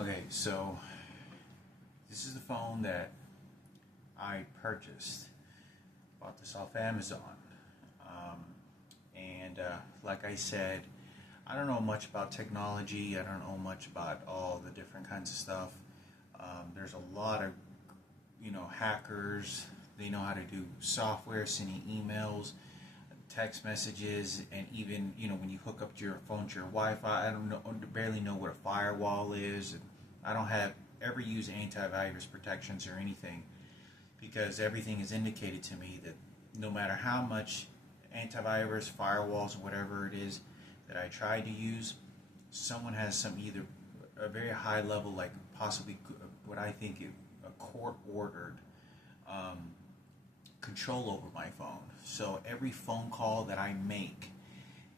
Okay, so this is the phone that I purchased. Bought this off Amazon. Um, and like I said, I don't know much about technology. I don't know much about all the different kinds of stuff. There's a lot of, hackers. They know how to do software, sending emails, text messages, and even when you hook up to your phone to your Wi-Fi. I don't know, barely know what a firewall is. And I don't have ever used antivirus protections or anything because everything has indicated to me that no matter how much antivirus, firewalls, whatever it is that I try to use, someone has some either a very high level, like possibly what I think a court ordered um, control over my phone. So every phone call that I make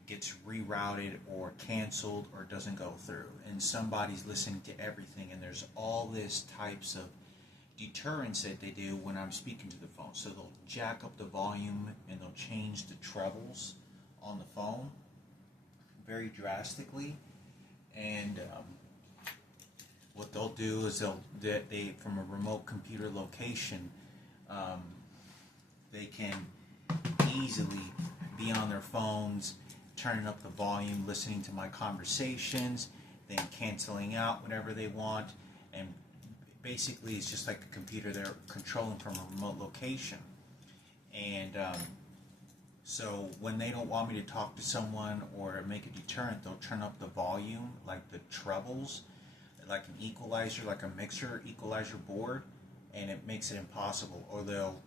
gets rerouted or canceled or doesn't go through, and somebody's listening to everything, and there's all this types of deterrence that they do when I'm speaking to the phone. So they'll jack up the volume and they'll change the trebles on the phone very drastically, and what they'll do is they from a remote computer location, um, they can easily be on their phones, turning up the volume, listening to my conversations, then canceling out whenever they want, and basically it's just like a computer they're controlling from a remote location. And so when they don't want me to talk to someone or make a deterrent, they'll turn up the volume, like the trebles, like an equalizer, like a mixer equalizer board, and it makes it impossible. Or they'll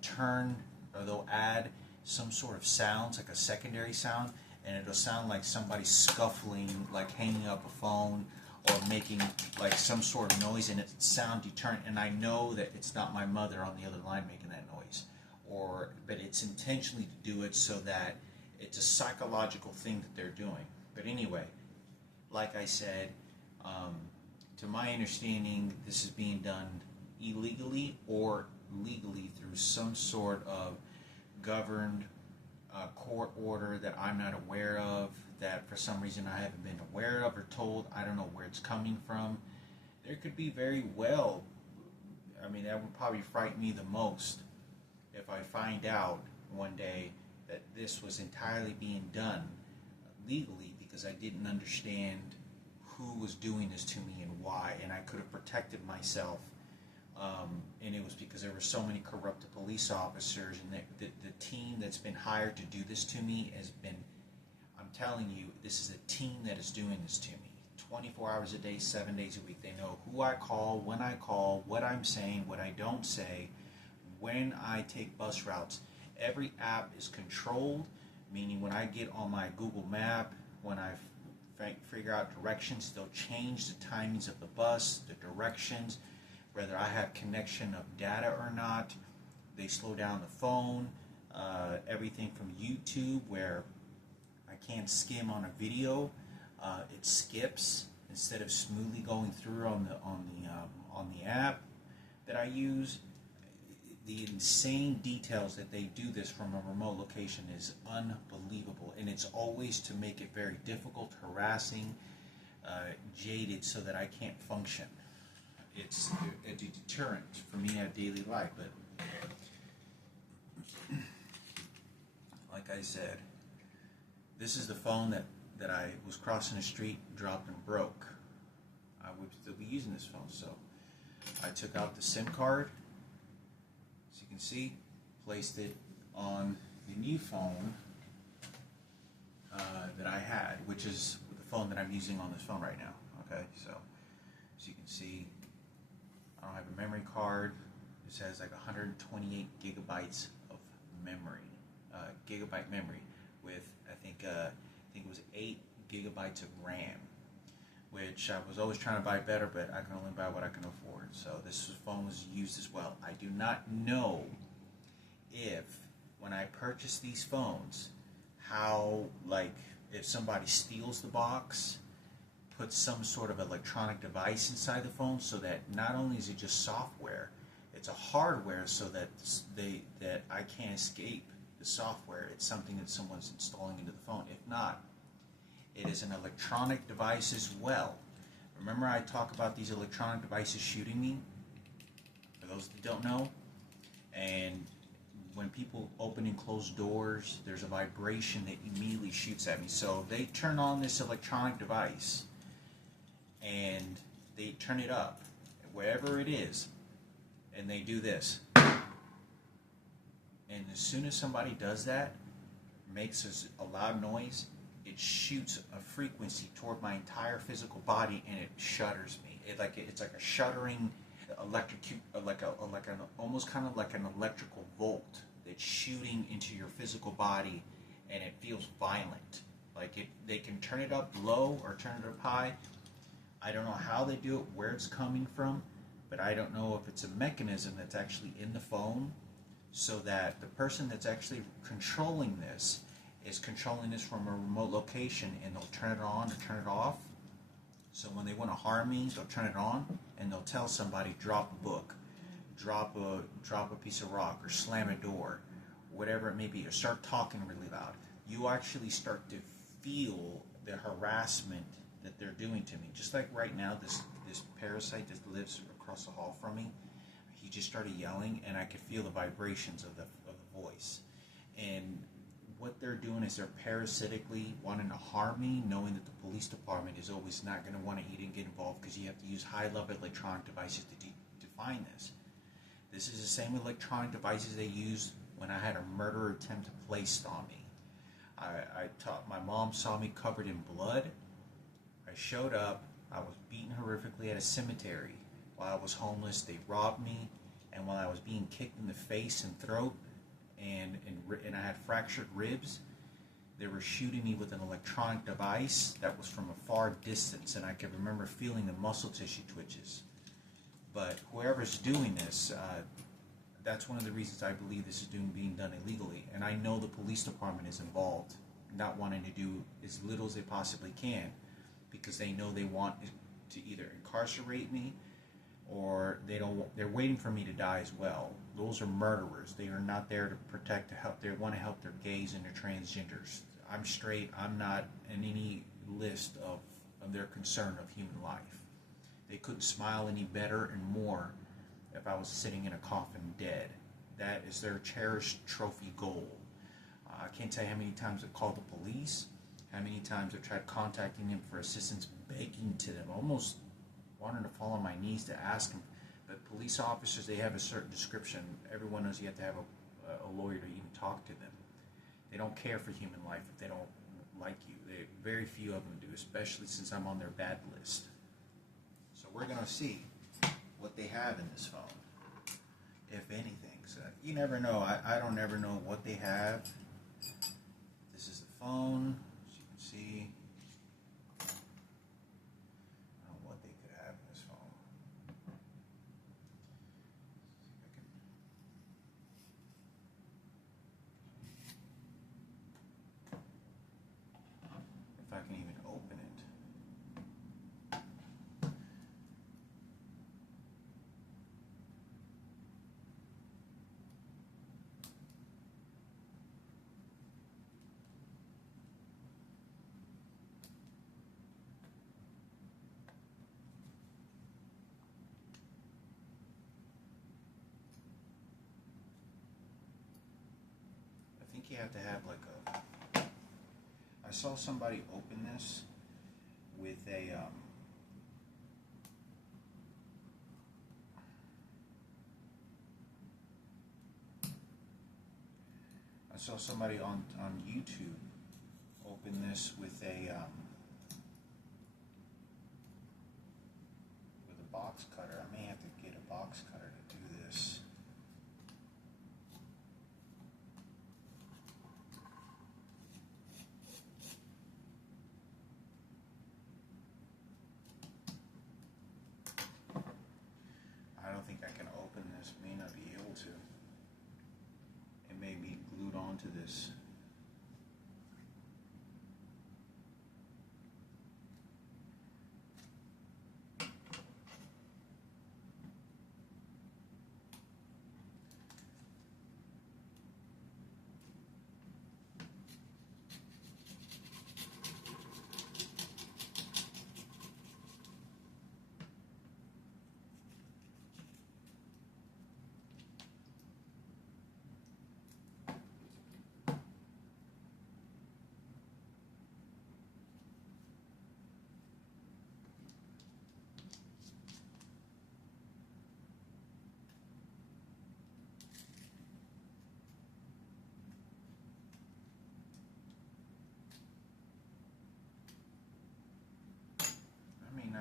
add some sort of sounds, like a secondary sound, and it'll sound like somebody scuffling, like hanging up a phone, or making like some sort of noise, and it sound deterrent. And I know that it's not my mother on the other line making that noise, but it's intentionally to do it so that it's a psychological thing that they're doing. But anyway, like I said, to my understanding, this is being done illegally or legally through some sort of governed court order that I'm not aware of, that for some reason I haven't been aware of or told. I don't know where it's coming from. There could be very well, that would probably frighten me the most if I find out one day that this was entirely being done legally because I didn't understand who was doing this to me and why, and I could have protected myself. And it was because there were so many corrupted police officers, and the team that's been hired to do this to me has been, I'm telling you, this is a team that is doing this to me 24 hours a day, 7 days a week. They know who I call, when I call, what I'm saying, what I don't say, when I take bus routes. Every app is controlled, meaning when I get on my Google map, when I figure out directions, they'll change the timings of the bus, the directions, whether I have connection of data or not. They slow down the phone. Everything from YouTube, where I can't skim on a video, it skips instead of smoothly going through on the app that I use. The insane details that they do this from a remote location is unbelievable, and it's always to make it very difficult, harassing, jaded, so that I can't function. It's a deterrent for me in daily life. But like I said, this is the phone that I was crossing the street, dropped, and broke. I would still be using this phone, so I took out the SIM card, as you can see, placed it on the new phone that I had, which is the phone that I'm using on this phone right now. Okay, so as you can see, I don't have a memory card. This has like 128 gigabytes of memory, gigabyte memory, with I think it was 8 gigabytes of RAM, which I was always trying to buy better, but I can only buy what I can afford. So this phone was used as well. I do not know if when I purchase these phones, how, like, if somebody steals the box, put some sort of electronic device inside the phone, so that not only is it just software, it's a hardware, so that that I can't escape the software. It's something that someone's installing into the phone. If not, it is an electronic device as well, Remember I talk about these electronic devices shooting me? For those that don't know. And when people open and close doors, there's a vibration that immediately shoots at me. So they turn on this electronic device and they turn it up, wherever it is, and they do this. And as soon as somebody does that, makes a loud noise, it shoots a frequency toward my entire physical body, and it shudders me. It's like a shuddering almost kind of like an electrical volt that's shooting into your physical body, and it feels violent. They can turn it up low or turn it up high. I don't know how they do it, where it's coming from, but I don't know if it's a mechanism that's actually in the phone, so that the person that's actually controlling this is controlling this from a remote location, and they'll turn it on or turn it off. So when they want to harm me, they'll turn it on, and they'll tell somebody, drop a book, drop a piece of rock, or slam a door, whatever it may be, or start talking really loud. You actually start to feel the harassment that they're doing to me. Just like right now, this parasite that lives across the hall from me, he just started yelling, and I could feel the vibrations of the voice. And what they're doing is they're parasitically wanting to harm me, knowing that the police department is always not going to want to even get involved, because you have to use high-level electronic devices to find this. This is the same electronic devices they used when I had a murder attempt placed on me. My mom saw me covered in blood. I showed up. I was beaten horrifically at a cemetery. While I was homeless, they robbed me, and while I was being kicked in the face and throat, and I had fractured ribs, they were shooting me with an electronic device that was from a far distance, and I could remember feeling the muscle tissue twitches. But whoever's doing this, that's one of the reasons I believe this is being done illegally. And I know the police department is involved, not wanting to do as little as they possibly can, because they know they want to either incarcerate me, or they're waiting for me to die as well. Those are murderers. They are not there to protect, to help. They want to help their gays and their transgenders. I'm straight. I'm not in any list of their concern of human life. They couldn't smile any better and more if I was sitting in a coffin dead. That is their cherished trophy goal. I can't tell you how many times I've called the police, how many times I've tried contacting them for assistance, begging to them, almost wanting to fall on my knees to ask them. But police officers, they have a certain description. Everyone knows you have to have a lawyer to even talk to them. They don't care for human life if they don't like you. Very few of them do, especially since I'm on their bad list. So we're going to see what they have in this phone, if anything. So you never know. I don't ever know what they have. This is the phone, as you can see. I don't know what they could have in this phone. If I can even open it. I think you have to have like a... I saw somebody open this with a... I saw somebody on YouTube open this with a box cutter. I may have to get a box cutter to do this. I don't think I can open this. May not be able to. It may be glued onto this.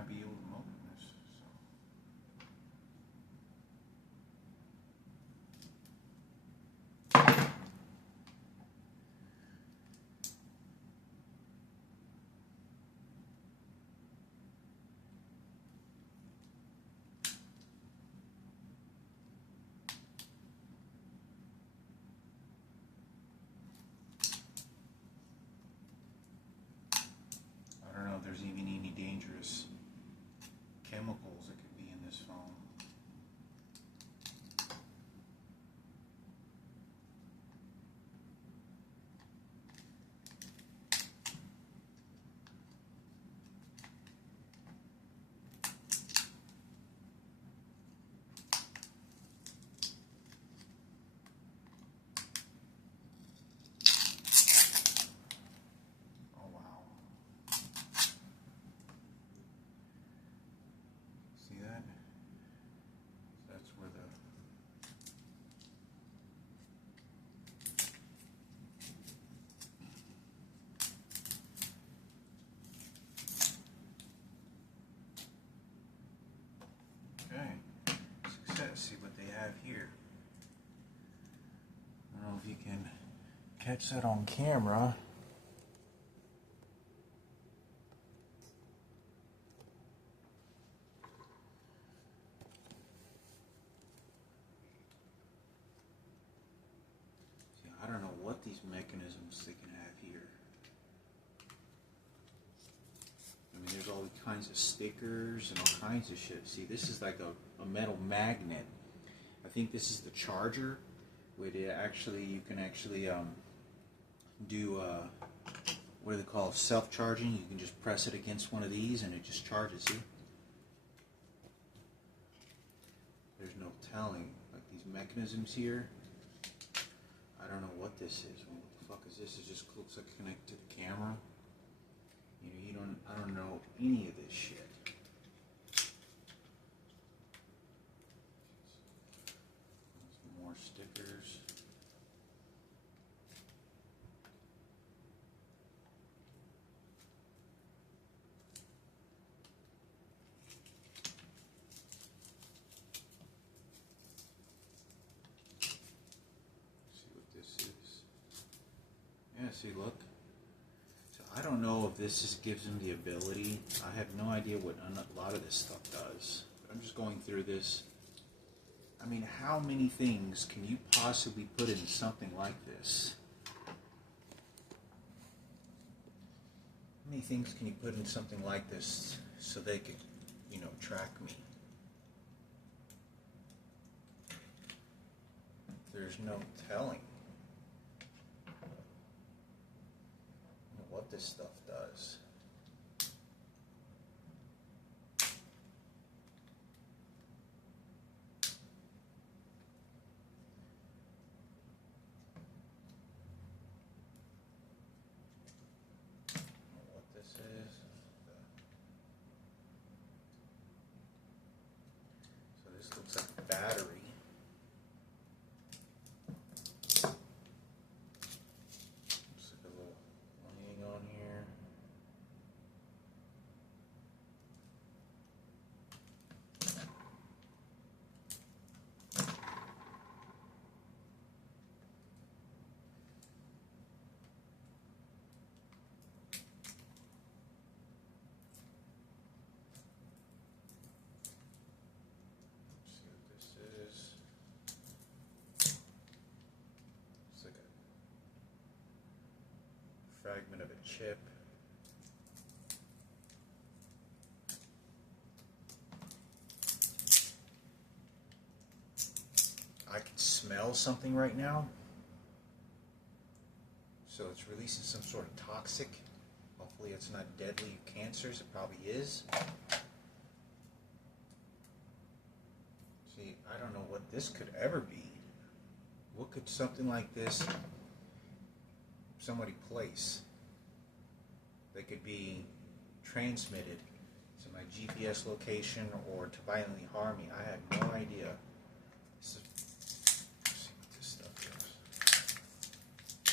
be able to open this. So. I don't know if there's even any dangerous chemicals that could be in this phone. Oh wow. See that? That's where the okay. Success. See what they have here. I don't know if you can catch that on camera. See, I don't know what these mechanisms they can have here. I mean, there's all kinds of stickers and all kinds of shit. See, this is like a metal magnet. I think this is the charger. Where it actually, you can actually do what do they call self-charging? You can just press it against one of these and it just charges. See? There's no telling. Like these mechanisms here. I don't know what this is. What the fuck is this? It just looks like connected to the camera. You know, I don't know any of this shit. Some more stickers. See what this is. Yeah, see, look. I don't know if this just gives them the ability. I have no idea what a lot of this stuff does. But I'm just going through this. I mean, how many things can you possibly put in something like this? How many things can you put in something like this so they could, you know, track me? There's no telling what this stuff does. What this is. So this looks like a battery. Looks like a little laying on here. Fragment of a chip. I can smell something right now. So it's releasing some sort of toxic. Hopefully it's not deadly cancers. It probably is. See, I don't know what this could ever be. What could something like this somebody place? They could be transmitted to my GPS location or to violently harm me. I have no idea. Let's see what this stuff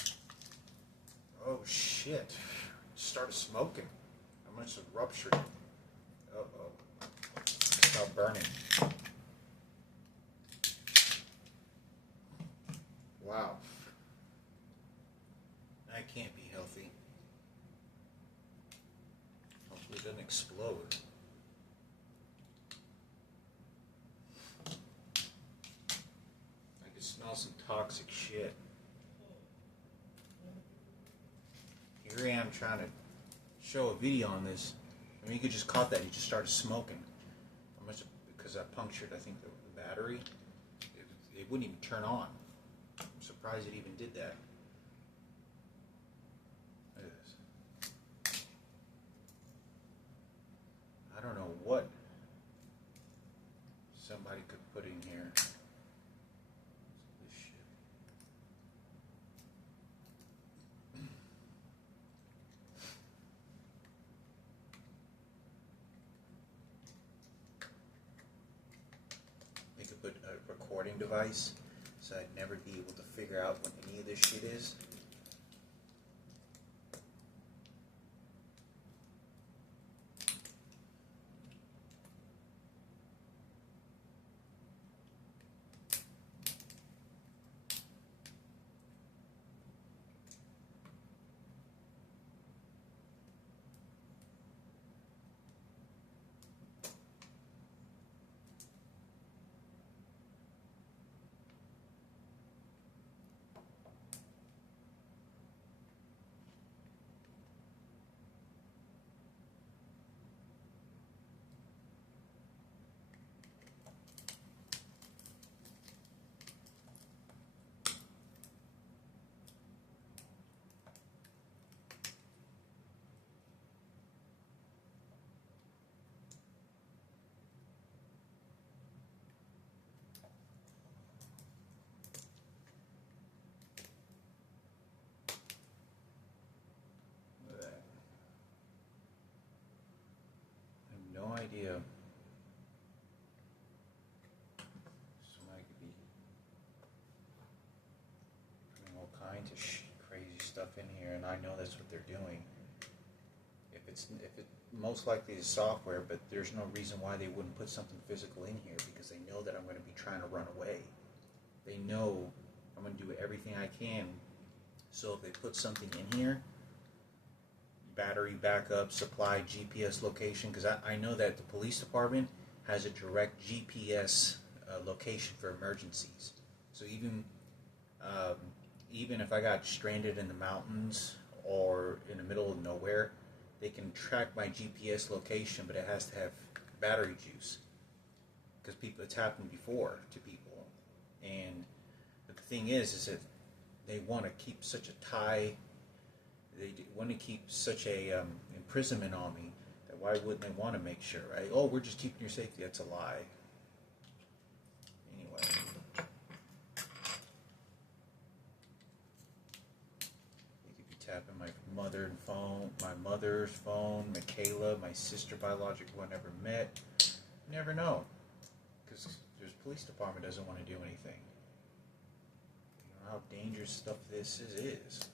is. Oh shit. Started smoking. How much it ruptured? Uh-oh. Stop burning. Wow. That can't be healthy. Hopefully it doesn't explode. I can smell some toxic shit. Here I am trying to show a video on this. I mean, you could just caught that. He just started smoking. I must have, because I punctured, I think, the battery. It wouldn't even turn on. I'm surprised it even did that. Look at this. I don't know what somebody could put in here. This shit. They could put a recording device, so I'd never be able to figure out what any of this shit is. No idea. Somebody could be putting all kinds of crazy stuff in here, and I know that's what they're doing. If it most likely is software, but there's no reason why they wouldn't put something physical in here, because they know that I'm going to be trying to run away. They know I'm going to do everything I can. So if they put something in here, battery backup, supply, GPS location, because I know that the police department has a direct GPS location for emergencies. So even if I got stranded in the mountains or in the middle of nowhere, they can track my GPS location, but it has to have battery juice, because it's happened before to people. And the thing is that they want to keep such a tie. They want to keep such a imprisonment on me, that why wouldn't they want to make sure, right? Oh, we're just keeping your safety. That's a lie. Anyway. They could be tapping my mother's phone, Michaela, my sister biological I never met. You never know. Because the police department doesn't want to do anything. You know how dangerous stuff this is.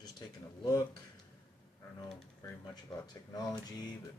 Just taking a look. I don't know very much about technology, but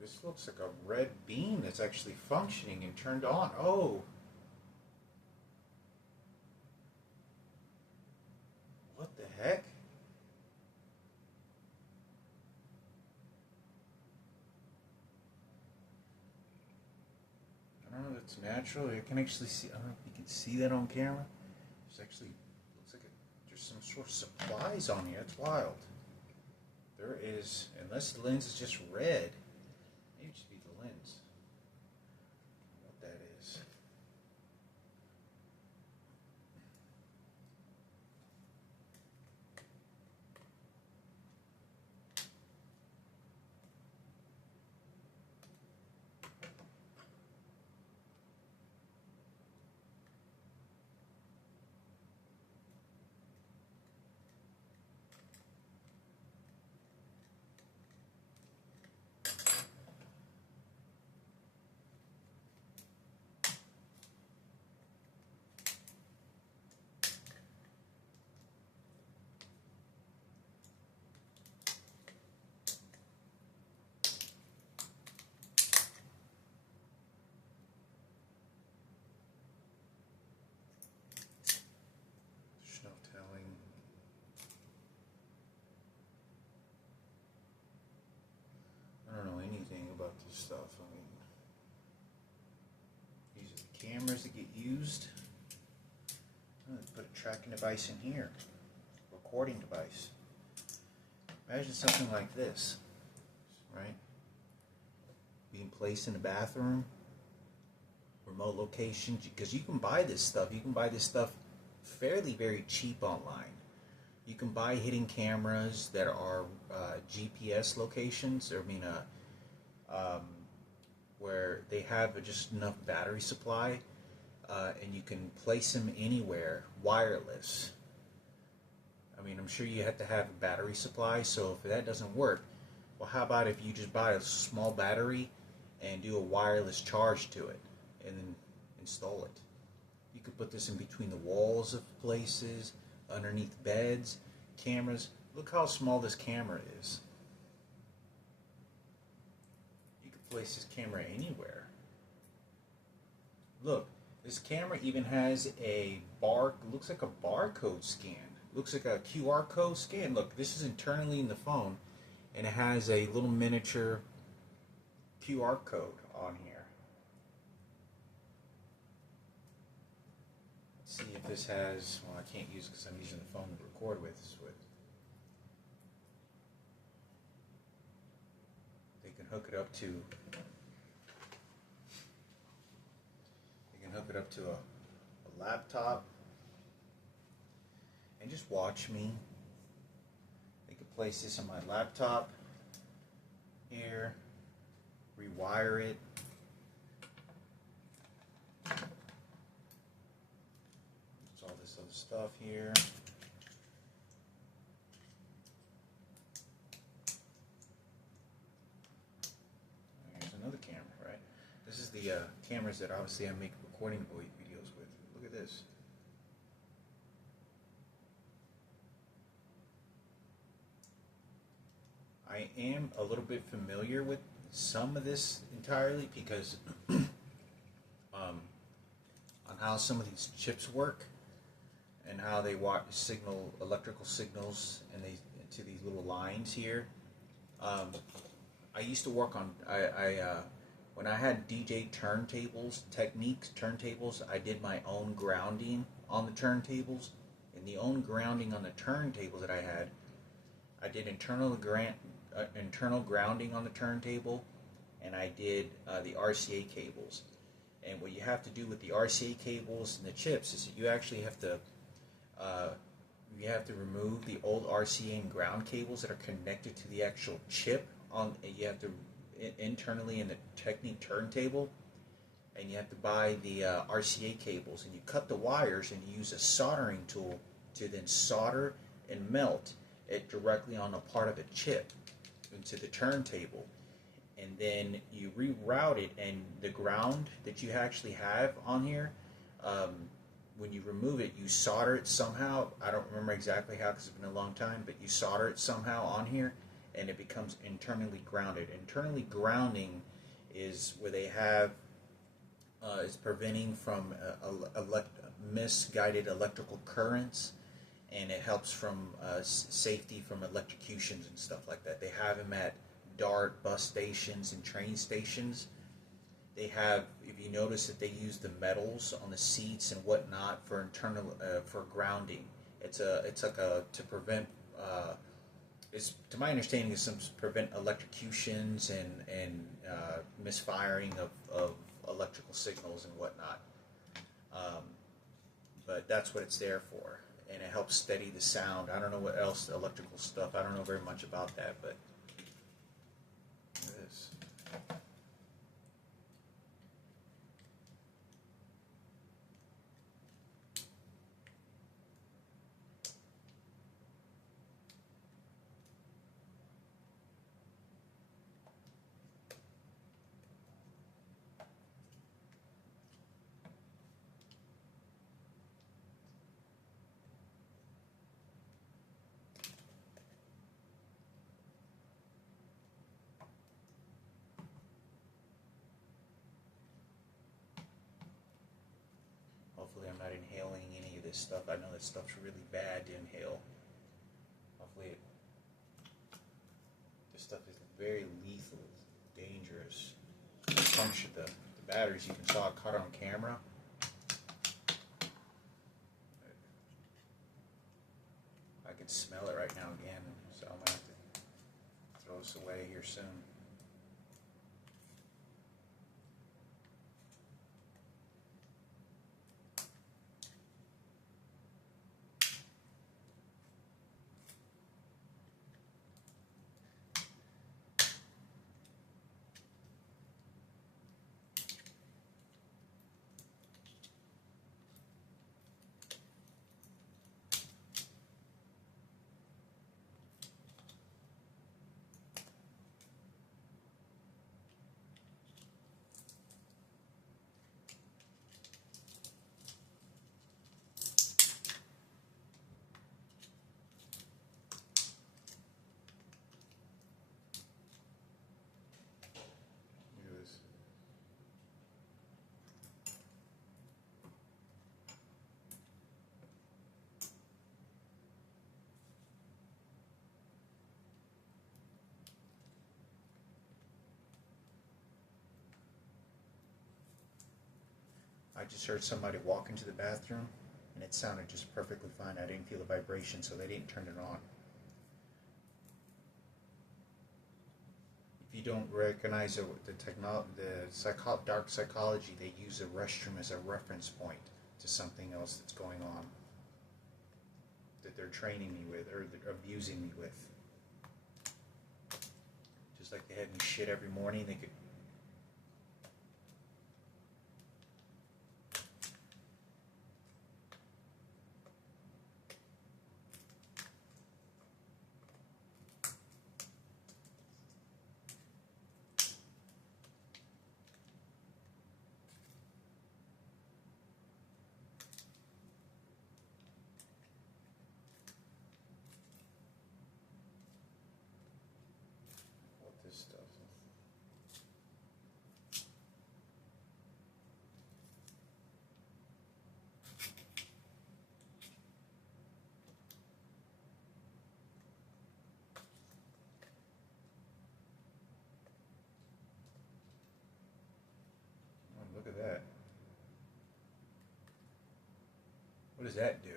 this looks like a red beam that's actually functioning and turned on. Oh. It's natural. You can actually see. I don't know if you can see that on camera. There's actually looks like there's some sort of supplies on here. It's wild. There is, unless the lens is just red. Maybe it should be the lens. What that is. There's no telling. I don't know anything about this stuff. I mean, these are the cameras that get used. Oh, they put a tracking device in here, recording device. Imagine something like this, right? Being placed in the bathroom, remote locations, because you can buy this stuff. You can buy this stuff fairly very cheap online. You can buy hidden cameras that are GPS locations. Where they have just enough battery supply, and you can place them anywhere, wireless. I mean, I'm sure you have to have a battery supply. So if that doesn't work, well, how about if you just buy a small battery and do a wireless charge to it, and then install it? You could put this in between the walls of places, underneath beds, cameras. Look how small this camera is. You could place this camera anywhere. Look, this camera even has looks like a barcode scan. Looks like a QR code scan. Look, this is internally in the phone, and it has a little miniature QR code on here. See if this has, well, I can't use it because I'm using the phone to record with. They can hook it up to a laptop and just watch me. They can place this on my laptop here, rewire it. All this other stuff here. Here's another camera, right? This is the cameras that obviously I make recording videos with. Look at this. I am a little bit familiar with some of this entirely because on how some of these chips work and how they electrical signals to these little lines here. I used to work on when I had DJ turntables, I did my own grounding on the turntables, and the own grounding on the turntables that I did internal grounding on the turntable, and I did the RCA cables. And what you have to do with the RCA cables and the chips is that you actually have to remove the old RCA and ground cables that are connected to the actual chip. You have to internally in the Technique turntable, and you have to buy the RCA cables, and you cut the wires and you use a soldering tool to then solder and melt it directly on a part of a chip into the turntable. And then you reroute it, and the ground that you actually have on here, when you remove it, you solder it somehow. I don't remember exactly how because it's been a long time, but you solder it somehow on here, and it becomes internally grounded. Internally grounding is where they have is preventing from misguided electrical currents, and it helps from safety from electrocutions and stuff like that. They have them at DART bus stations and train stations, They have, if you notice that they use the metals on the seats and whatnot for internal for grounding. It's like a to prevent. Is to my understanding is some prevent electrocutions and misfiring of electrical signals and whatnot. Um, but that's what it's there for, and it helps steady the sound. I don't know what else the electrical stuff. I don't know very much about that, but it is. Hopefully, I'm not inhaling any of this stuff. I know that stuff's really bad to inhale. Hopefully, this stuff is very lethal, dangerous. Function the batteries. You can saw it caught on camera. I can smell it right now again, so I'm gonna have to throw this away here soon. Look at this. I just heard somebody walk into the bathroom, and it sounded just perfectly fine. I didn't feel a vibration, so they didn't turn it on. If you don't recognize dark psychology, they use a restroom as a reference point to something else that's going on that they're training me with or they're abusing me with. Just like they had me shit every morning, they could. What this stuff is. Oh, look at that. What does that do?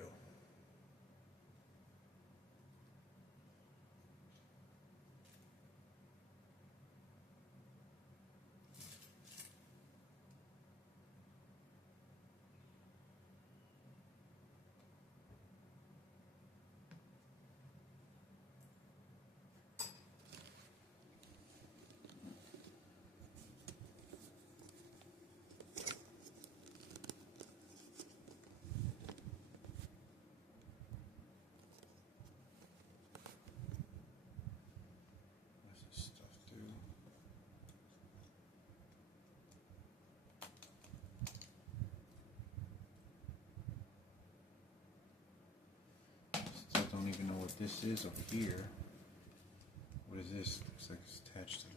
What does this stuff do? Still don't even know what this is over here. What is this? Looks like it's attached to.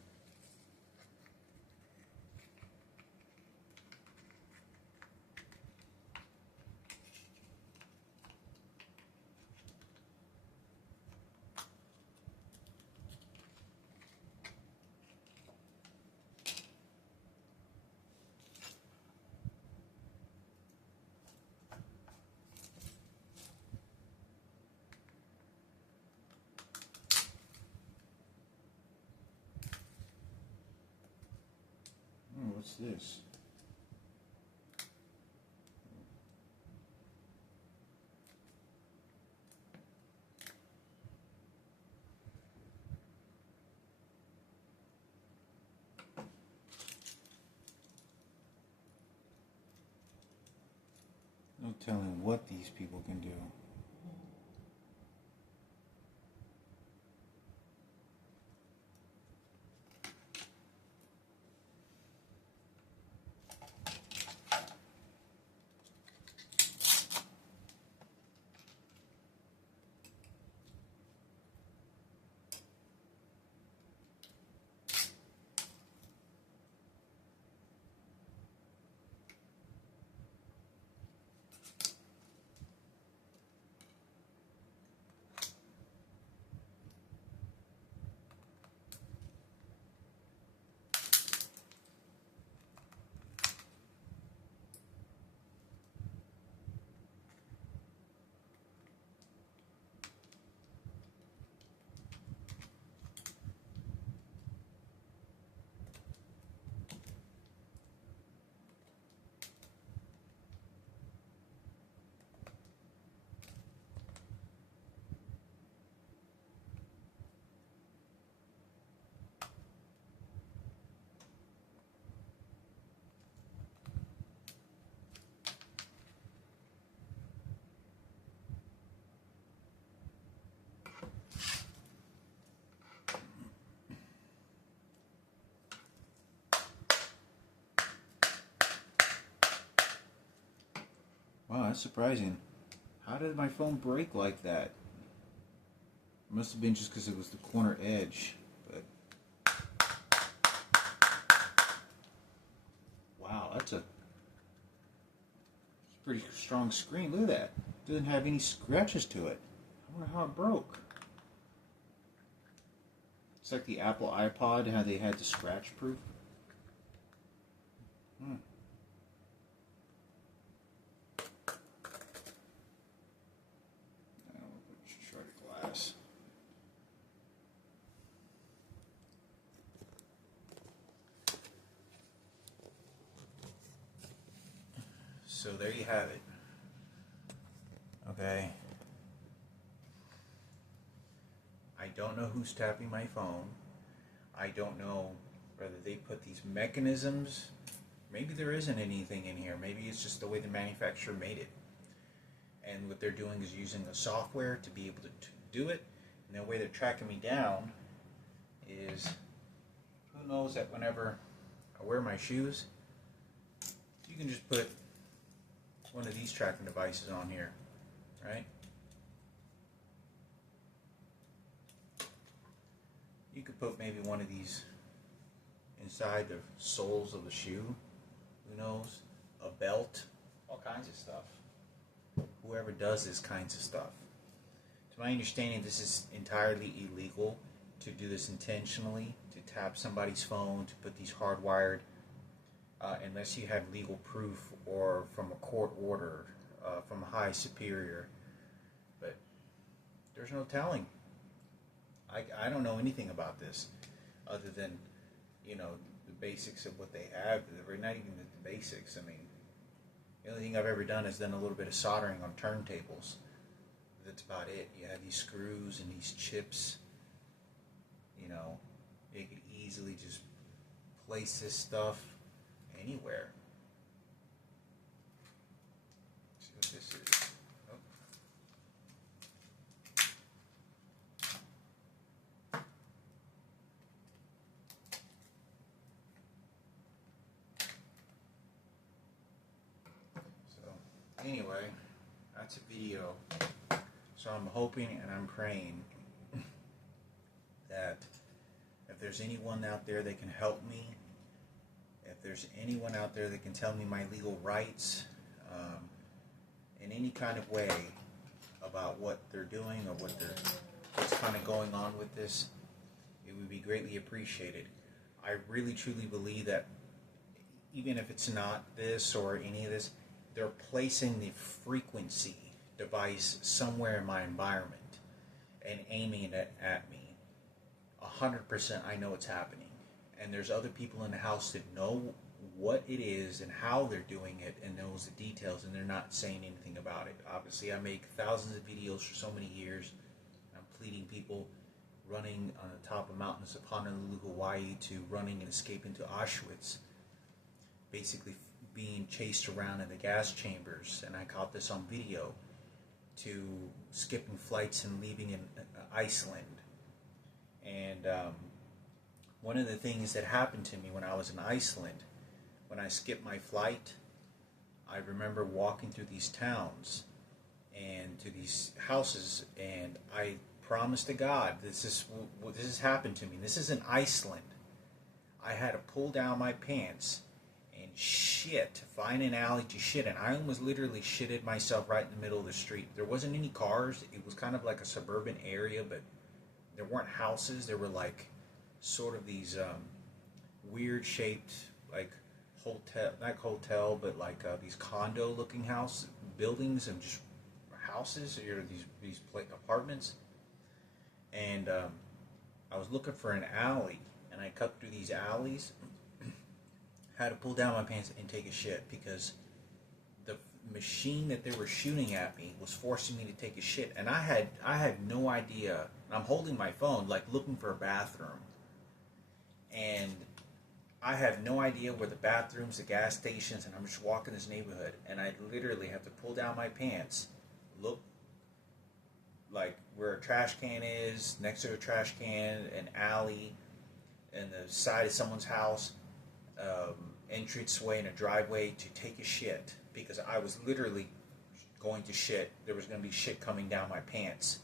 What's this? No telling what these people can do. Wow, that's surprising. How did my phone break like that? It must have been just because it was the corner edge. But wow, that's a pretty strong screen. Look at that. It doesn't have any scratches to it. I wonder how it broke. It's like the Apple iPod, how they had the scratch proof. Try the glass. So there you have it. Okay. I don't know who's tapping my phone. I don't know whether they put these mechanisms. Maybe there isn't anything in here. Maybe it's just the way the manufacturer made it. And what they're doing is using the software to be able to do it. And the way they're tracking me down is, who knows that whenever I wear my shoes, you can just put one of these tracking devices on here, right? You could put maybe one of these inside the soles of the shoe, who knows, a belt, all kinds of stuff. Whoever does this kinds of stuff. To my understanding, this is entirely illegal to do this intentionally, to tap somebody's phone, to put these hardwired, unless you have legal proof or from a court order, from a high superior. But there's no telling. I don't know anything about this other than, the basics of what they have. They're not even the basics. I mean, the only thing I've ever done is done a little bit of soldering on turntables. That's about it. You have these screws and these chips. You could easily just place this stuff anywhere. Let's see what this is. Oh. Anyway, that's a video. So I'm hoping and I'm praying that if there's anyone out there that can help me, if there's anyone out there that can tell me my legal rights in any kind of way about what they're doing or what's kind of going on with this, it would be greatly appreciated. I really truly believe that even if it's not this or any of this, they're placing the frequency device somewhere in my environment and aiming it at me. 100% I know it's happening. And there's other people in the house that know what it is and how they're doing it and knows the details, and they're not saying anything about it. Obviously, I make thousands of videos for so many years. I'm pleading people running on the top of mountains of Honolulu, Hawaii, to running and escaping to Auschwitz, basically being chased around in the gas chambers, and I caught this on video, to skipping flights and leaving in Iceland. And one of the things that happened to me when I was in Iceland, when I skipped my flight, I remember walking through these towns and to these houses, and I promised to God, this has happened to me. This is in Iceland. I had to pull down my pants and shit, find an alley to shit in. I almost literally shitted myself right in the middle of the street. There wasn't any cars. It was kind of like a suburban area, but there weren't houses. There were like sort of these weird shaped, like hotel, not hotel, but like these condo looking house buildings and just houses, or these apartments. And I was looking for an alley, and I cut through these alleys, had to pull down my pants and take a shit, because the machine that they were shooting at me was forcing me to take a shit, and I had no idea. I'm holding my phone, like looking for a bathroom, and I have no idea where the bathrooms, the gas stations, and I'm just walking this neighborhood, and I literally have to pull down my pants, look like where a trash can is, next to a trash can, an alley, and the side of someone's house, entranceway and a driveway, to take a shit, because I was literally going to shit. There was going to be shit coming down my pants,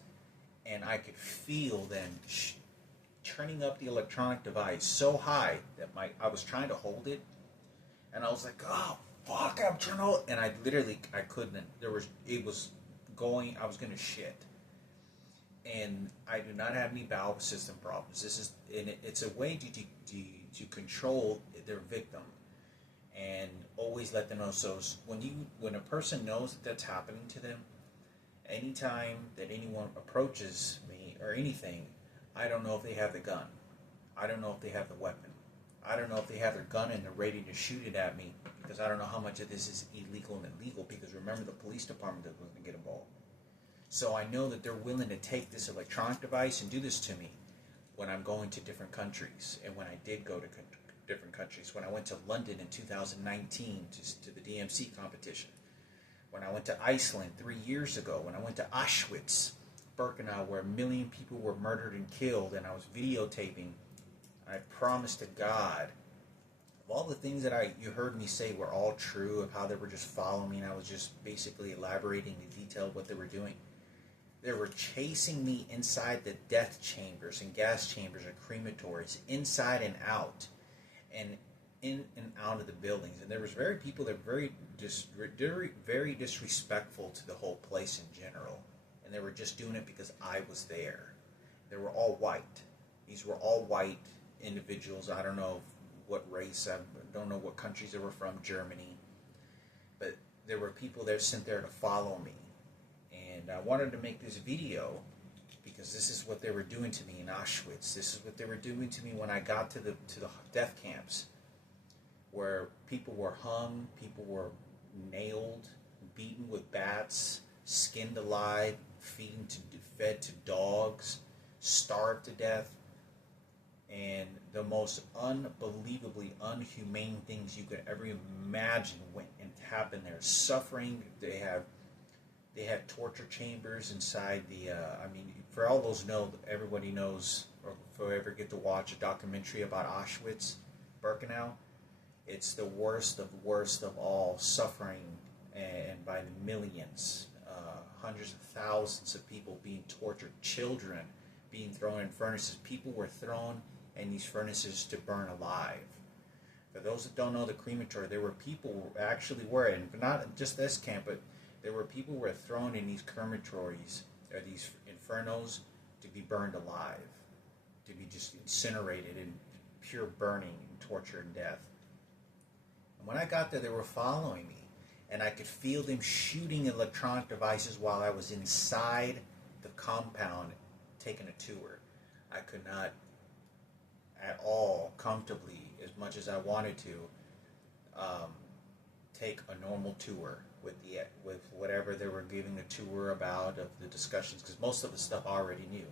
and I could feel them turning up the electronic device so high that I was trying to hold it, and I was like, oh fuck, I'm trying to hold, and I couldn't. It was going. I was going to shit. And I do not have any bowel system problems. It's a way to control their victim, and always let them know. So when a person knows that that's happening to them, anytime that anyone approaches me or anything, I don't know if they have the gun. I don't know if they have the weapon. I don't know if they have their gun and they're ready to shoot it at me, because I don't know how much of this is illegal and illegal, because remember, the police department doesn't get involved. So I know that they're willing to take this electronic device and do this to me when I'm going to different countries. And when I did go to different countries, when I went to London in 2019 to the DMC competition, when I went to Iceland 3 years ago, when I went to Auschwitz, Birkenau, where 1 million people were murdered and killed, and I was videotaping, I promised to God, of all the things that you heard me say were all true, of how they were just following me, and I was just basically elaborating the detail of what they were doing. They were chasing me inside the death chambers and gas chambers and crematories, inside and out, and in and out of the buildings. And there was people that were very disrespectful to the whole place in general. And they were just doing it because I was there. They were all white. These were all white individuals. I don't know what race, I don't know what countries they were from, Germany. But there were people there sent there to follow me. And I wanted to make this video because this is what they were doing to me in Auschwitz. This is what they were doing to me when I got to the death camps, where people were hung, people were nailed, beaten with bats, skinned alive, fed to dogs, starved to death, and the most unbelievably unhumane things you could ever imagine went and happened there. Suffering. They had torture chambers inside the. For all those everybody knows, or if you ever get to watch a documentary about Auschwitz, Birkenau, it's the worst of all suffering, and by the millions, hundreds of thousands of people being tortured, children being thrown in furnaces. People were thrown in these furnaces to burn alive. For those that don't know the crematory, there were people who actually were, and not just this camp, but there were people who were thrown in these crematories, or these infernos, to be burned alive, to be just incinerated in pure burning and torture and death. And when I got there, they were following me, and I could feel them shooting electronic devices while I was inside the compound taking a tour. I could not at all comfortably, as much as I wanted to, um, take a normal tour with whatever they were giving a tour about of the discussions, because most of the stuff I already knew.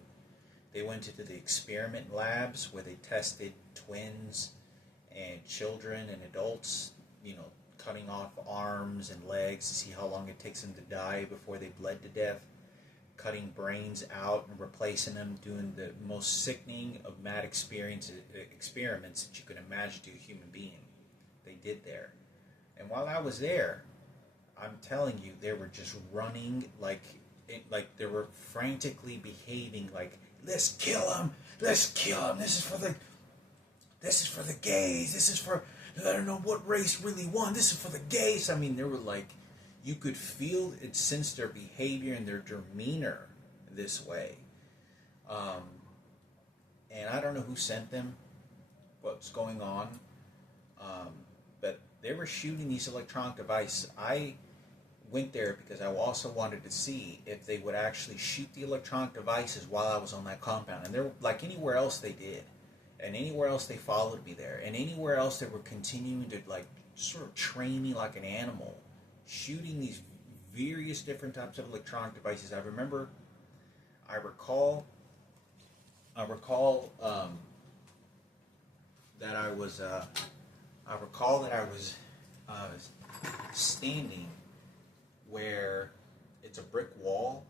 They went into the experiment labs where they tested twins and children and adults, cutting off arms and legs to see how long it takes them to die before they bled to death, cutting brains out and replacing them, doing the most sickening of mad experiments that you can imagine to a human being. They did there. And while I was there, I'm telling you, they were just running like they were frantically behaving like, let's kill him, let's kill him. This is for the gays. This is for, I don't know what race really won. This is for the gays. I mean, they were like, you could feel it, sense their behavior and their demeanor this way. And I don't know who sent them, what's going on. But they were shooting these electronic devices. I went there because I also wanted to see if they would actually shoot the electronic devices while I was on that compound. And they're like anywhere else they did. And anywhere else they followed me there. And anywhere else they were continuing to like sort of train me like an animal. Shooting these various different types of electronic devices. I recall that I was standing where it's a brick wall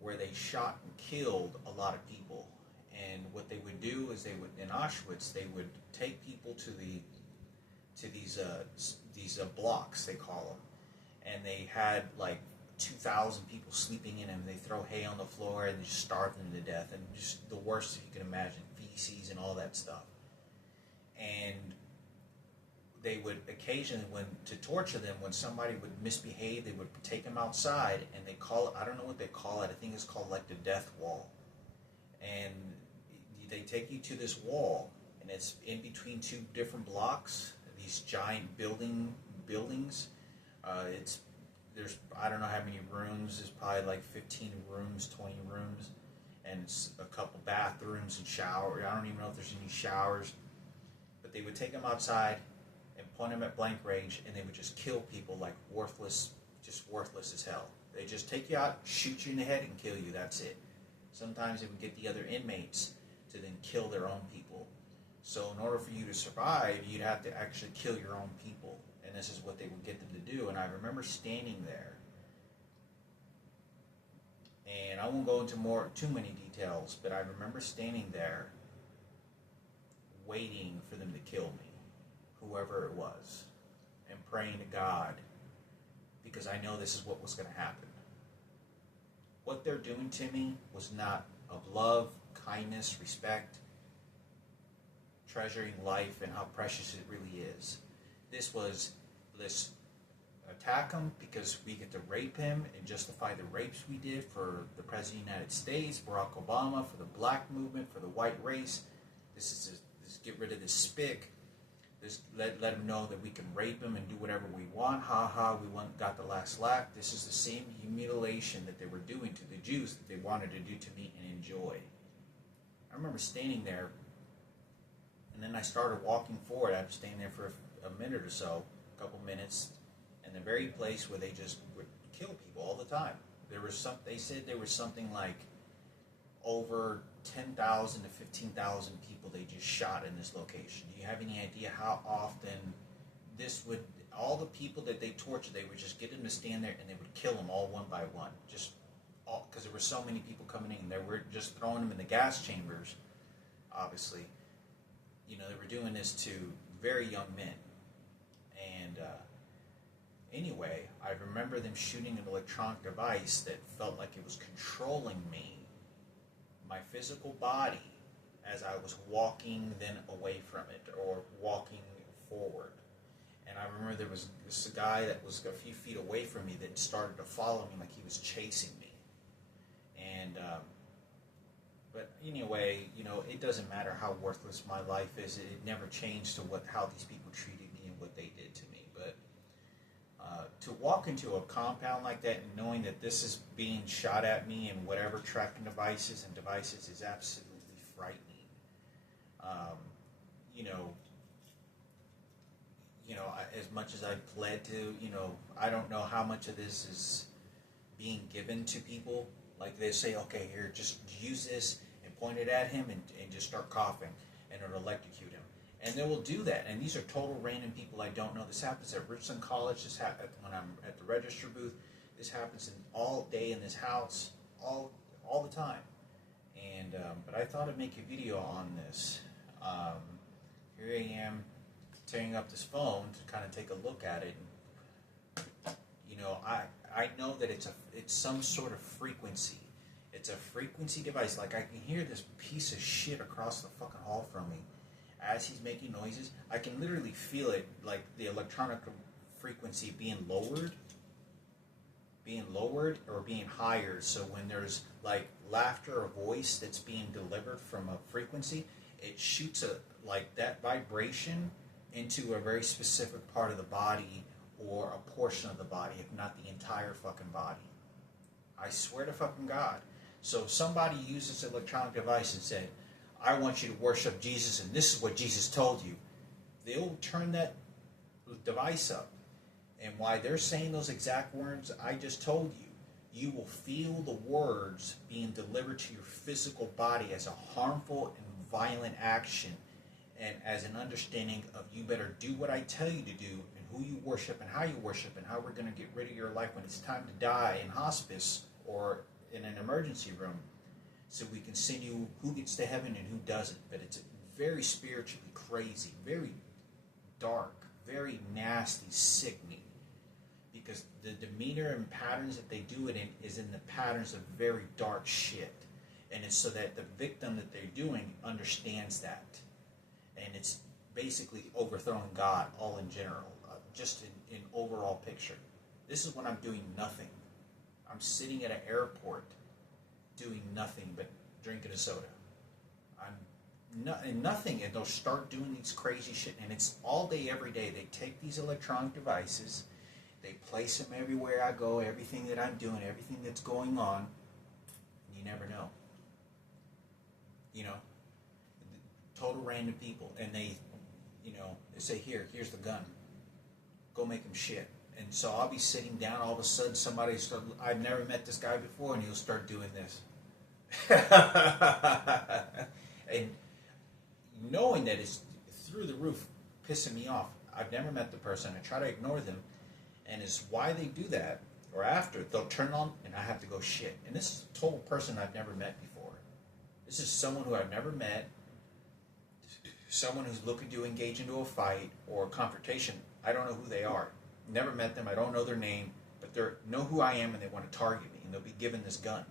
where they shot and killed a lot of people. And what they would do is in Auschwitz, they would take people to these blocks, they call them. And they had like 2,000 people sleeping in them. They throw hay on the floor and they just starve them to death. And just the worst you can imagine, feces and all that stuff. And they would occasionally, to torture them, when somebody would misbehave, they would take them outside and they call it, I don't know what they call it, I think it's called like the death wall. And they take you to this wall, and it's in between two different blocks, these giant buildings. There's I don't know how many rooms. It's probably like 15 rooms, 20 rooms, and it's a couple bathrooms and showers. I don't even know if there's any showers. But they would take them outside and point them at blank range, and they would just kill people like worthless as hell. They just take you out, shoot you in the head, and kill you. That's it. Sometimes they would get the other inmates to then kill their own people. So in order for you to survive, you'd have to actually kill your own people. And this is what they would get them to do. And I remember standing there. And I won't go into too many details, but I remember standing there waiting for them to kill me, whoever it was, and praying to God, because I know this is what was going to happen. What they're doing to me was not of love, kindness, respect, treasuring life and how precious it really is. This was, let's attack him because we get to rape him and justify the rapes we did for the President of the United States, Barack Obama, for the black movement, for the white race. This is get rid of this spick. Just let them know that we can rape him and do whatever we want. Got the last laugh. This is the same mutilation that they were doing to the Jews that they wanted to do to me and enjoy. I remember standing there, and then I started walking forward. I was standing there for a minute or so, a couple minutes, in the very place where they just would kill people all the time. They said there was something like over 10,000 to 15,000 people they just shot in this location. Do you have any idea how often all the people that they tortured, they would just get them to stand there and they would kill them all one by one. Just all, because there were so many people coming in. They were just throwing them in the gas chambers, obviously. They were doing this to very young men. And anyway, I remember them shooting an electronic device that felt like it was controlling me, my physical body, as I was walking then away from it or walking forward. And I remember there was this guy that was a few feet away from me that started to follow me like he was chasing me. And but anyway, it doesn't matter how worthless my life is. It never changed to how these people treated me and what they did to me. But to walk into a compound like that and knowing that this is being shot at me and whatever tracking devices is absolutely frightening. as much as I've pled to, I don't know how much of this is being given to people. Like they say, okay, here, just use this and point it at him and just start coughing, and it'll electrocute him. And they will do that. And these are total random people I don't know. This happens at Richland College. This happens when I'm at the register booth. This happens all day in this house, all the time. And but I thought I'd make a video on this. Here I am tearing up this phone to kind of take a look at it. I know that it's some sort of frequency. It's a frequency device. Like I can hear this piece of shit across the fucking hall from me as he's making noises. I can literally feel it, like the electronic frequency being lowered or being higher. So when there's like laughter or voice that's being delivered from a frequency, it shoots like that vibration into a very specific part of the body or a portion of the body, if not the entire fucking body. I swear to fucking God. So if somebody uses an electronic device and said, I want you to worship Jesus and this is what Jesus told you, they'll turn that device up. And while they're saying those exact words I just told you, you will feel the words being delivered to your physical body as a harmful and violent action, and as an understanding of you better do what I tell you to do, and who you worship and how we're going to get rid of your life when it's time to die in hospice or in an emergency room, so we can send you who gets to heaven and who doesn't. But it's very spiritually crazy, very dark, very nasty, sickening. Because the demeanor and patterns that they do it in is in the patterns of very dark shit. And it's so that the victim that they're doing understands that. And it's basically overthrowing God all in general, just in overall picture. This is when I'm doing nothing. I'm sitting at an airport doing nothing but drinking a soda. Nothing, and they'll start doing these crazy shit. And it's all day, every day. They take these electronic devices, they place them everywhere I go, everything that I'm doing, everything that's going on. You never know. Total random people. And they say, here's the gun. Go make him shit. And so I'll be sitting down, all of a sudden I've never met this guy before, and he'll start doing this. And knowing that it's through the roof, pissing me off. I've never met the person. I try to ignore them. And it's why they do that, or after, they'll turn on, and I have to go shit. And this is a total person I've never met before. This is someone who I've never met, someone who's looking to engage into a fight or a confrontation. I don't know who they are. Never met them. I don't know their name, but they know who I am, and they want to target me, and they'll be given this gun.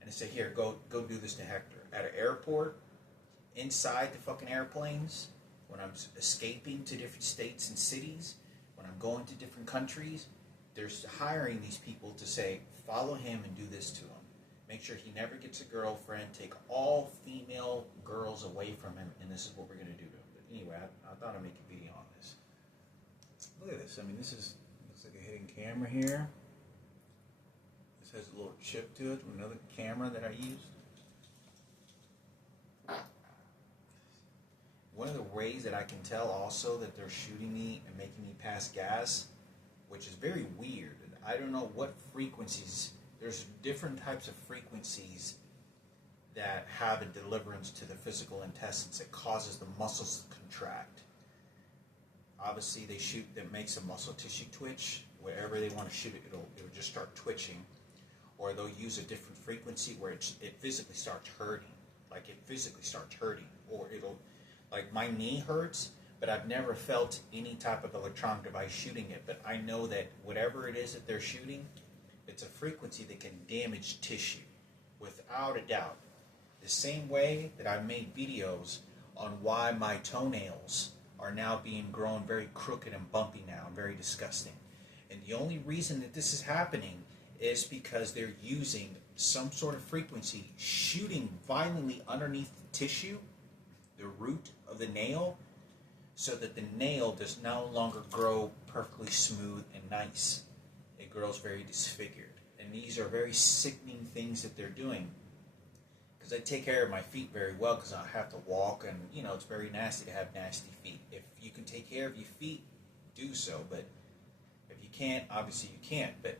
And they say, here, go do this to Hector. At an airport, inside the fucking airplanes, when I'm escaping to different states and cities, when I'm going to different countries, they're hiring these people to say, follow him and do this to him. Make sure he never gets a girlfriend. Take all female girls away from him, and this is what we're going to do to him. But anyway, I thought I'd make a video on this. Look at this. I mean, looks like a hidden camera here. This has a little chip to it, another camera that I used. One of the ways that I can tell also that they're shooting me and making me pass gas, which is very weird. I don't know what frequencies. There's different types of frequencies that have a deliverance to the physical intestines that causes the muscles to contract. Obviously, they shoot that makes a muscle tissue twitch. Wherever they want to shoot it, it'll just start twitching. Or they'll use a different frequency where it physically starts hurting. Like it physically starts hurting. Or it'll, like my knee hurts, but I've never felt any type of electronic device shooting it. But I know that whatever it is that they're shooting, it's a frequency that can damage tissue, without a doubt. The same way that I've made videos on why my toenails are now being grown very crooked and bumpy now, and very disgusting. And the only reason that this is happening is because they're using some sort of frequency shooting violently underneath the tissue, the root of the nail, so that the nail does no longer grow perfectly smooth and nice. It grows very disfigured. And these are very sickening things that they're doing. Because I take care of my feet very well because I have to walk, and it's very nasty to have nasty feet. If you can take care of your feet, do so. But if you can't, obviously you can't. But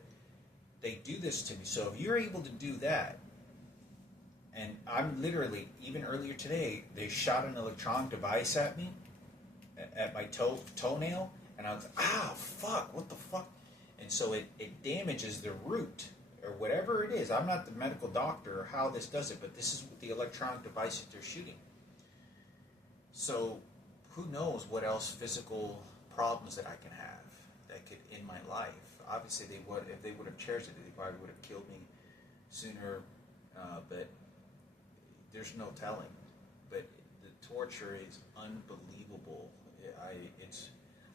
they do this to me. So if you're able to do that, and I'm literally, even earlier today, they shot an electronic device at me, at my toenail, and I was like, ah, fuck, what the fuck? And so it damages the root, or whatever it is. I'm not the medical doctor or how this does it, but this is the electronic device that they're shooting. So who knows what else physical problems that I can have that could end my life. Obviously, they would, if they would have cherished it, they probably would have killed me sooner, but there's no telling. But the torture is unbelievable.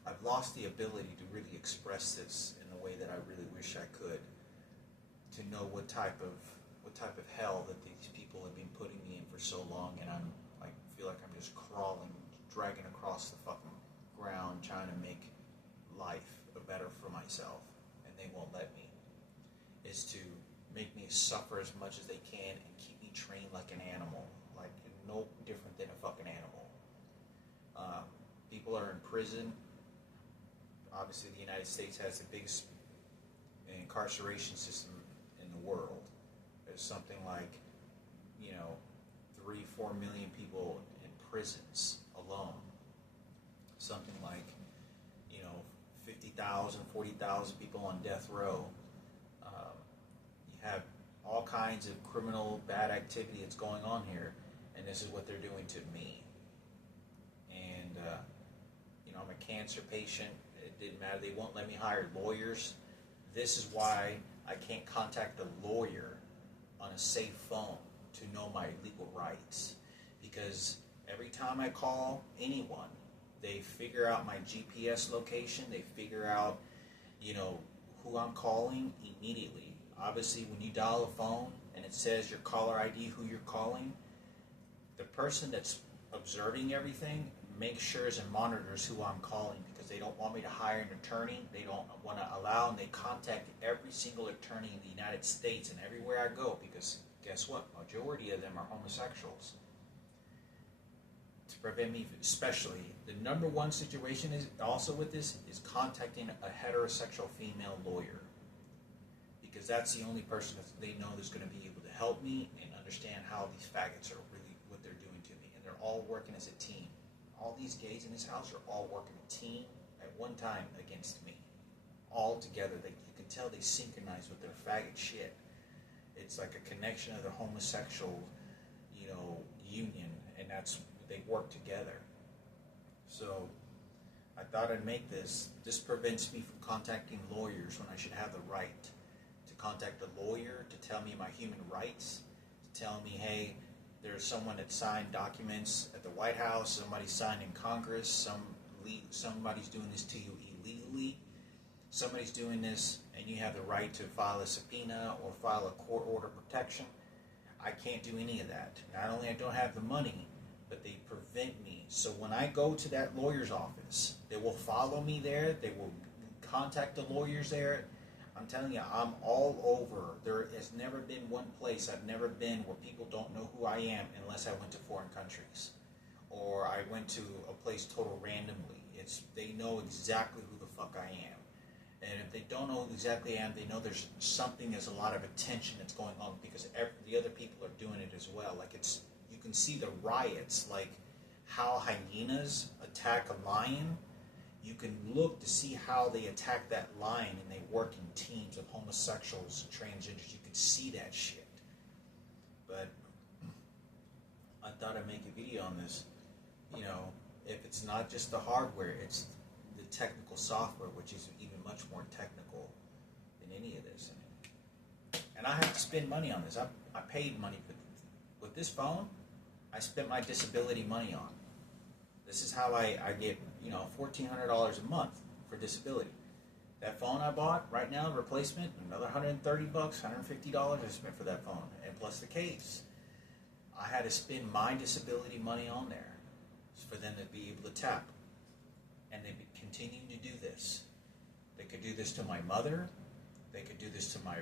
I've lost the ability to really express this in the way that I really wish I could, to know what type of hell that these people have been putting me in for so long, and I feel like I'm just crawling, dragging across the fucking ground, trying to make life better for myself, and they won't let me. Is to make me suffer as much as they can and keep me trained like an animal, like no different than a fucking animal. People are in prison. Obviously, the United States has the biggest incarceration system in the world. There's something like, 3-4 million people in prisons alone. Something like, 50,000, 40,000 people on death row. You have all kinds of criminal, bad activity that's going on here, and this is what they're doing to me. And, I'm a cancer patient. It didn't matter. They won't let me hire lawyers. This is why I can't contact a lawyer on a safe phone to know my legal rights. Because every time I call anyone, they figure out my GPS location. They figure out, who I'm calling immediately. Obviously, when you dial a phone and it says your caller ID, who you're calling, the person that's observing everything makes sure and monitors who I'm calling, because they don't want me to hire an attorney. They don't want to allow, and they contact every single attorney in the United States and everywhere I go, because guess what? Majority of them are homosexuals. To prevent me, especially, the number one situation is also with this is contacting a heterosexual female lawyer, because that's the only person that they know that's going to be able to help me and understand how these faggots are really what they're doing to me. And they're all working as a team. All these gays in this house are all working a team at one time against me. All together. You can tell they synchronize with their faggot shit. It's like a connection of the homosexual, union, and they work together. So I thought I'd make this. This prevents me from contacting lawyers when I should have the right to contact a lawyer to tell me my human rights, to tell me, hey, there's someone that signed documents at the White House, somebody signed in Congress, somebody's doing this to you illegally, somebody's doing this, and you have the right to file a subpoena or file a court order protection. I can't do any of that. Not only I don't have the money, but they prevent me. So when I go to that lawyer's office, they will follow me there, they will contact the lawyers there. I'm telling you, I'm all over. There has never been one place I've never been where people don't know who I am unless I went to foreign countries. Or I went to a place total randomly. They know exactly who the fuck I am. And if they don't know who exactly I am, they know there's a lot of attention that's going on, because the other people are doing it as well. Like you can see the riots, like how hyenas attack a lion. You can look to see how they attack that lion, and they work in teams of homosexuals and transgenders. You can see that shit. But I thought I'd make a video on this. If it's not just the hardware, it's the technical software, which is even much more technical than any of this. And I have to spend money on this. I paid money with this phone. I spent my disability money on. This is how I get, $1,400 a month for disability. That phone I bought right now, replacement, another $130, $150 I spent for that phone, and plus the case. I had to spend my disability money on there for them to be able to tap. And they continue to do this. They could do this to my mother. They could do this to my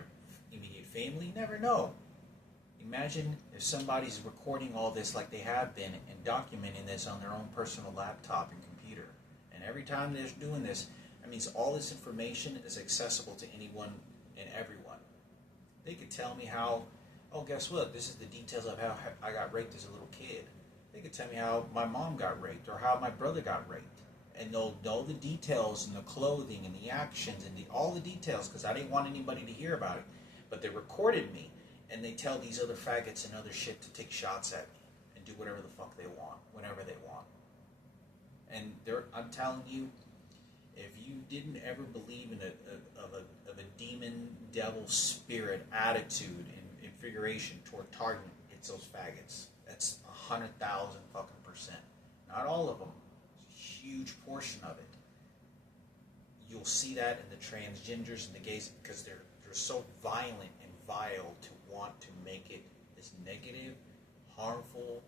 immediate family. Never know. Imagine if somebody's recording all this like they have been and documenting this on their own personal laptop and computer. And every time they're doing this, That means all this information is accessible to anyone and everyone. They could tell me how, oh, guess what? This is the details of how I got raped as a little kid. They could tell me how my mom got raped or how my brother got raped. And they'll know the details and the clothing and the actions and all the details because I didn't want anybody to hear about it. But they recorded me and they tell these other faggots and other shit to take shots at me and do whatever the fuck they want, whenever they want. And I'm telling you, if you didn't ever believe in a demon, devil, spirit attitude and configuration toward targeting, it's those faggots. That's 100,000 fucking percent. Not all of them. It's a huge portion of it. You'll see that in the transgenders and the gays because they're so violent and vile to want to make it this negative, harmful,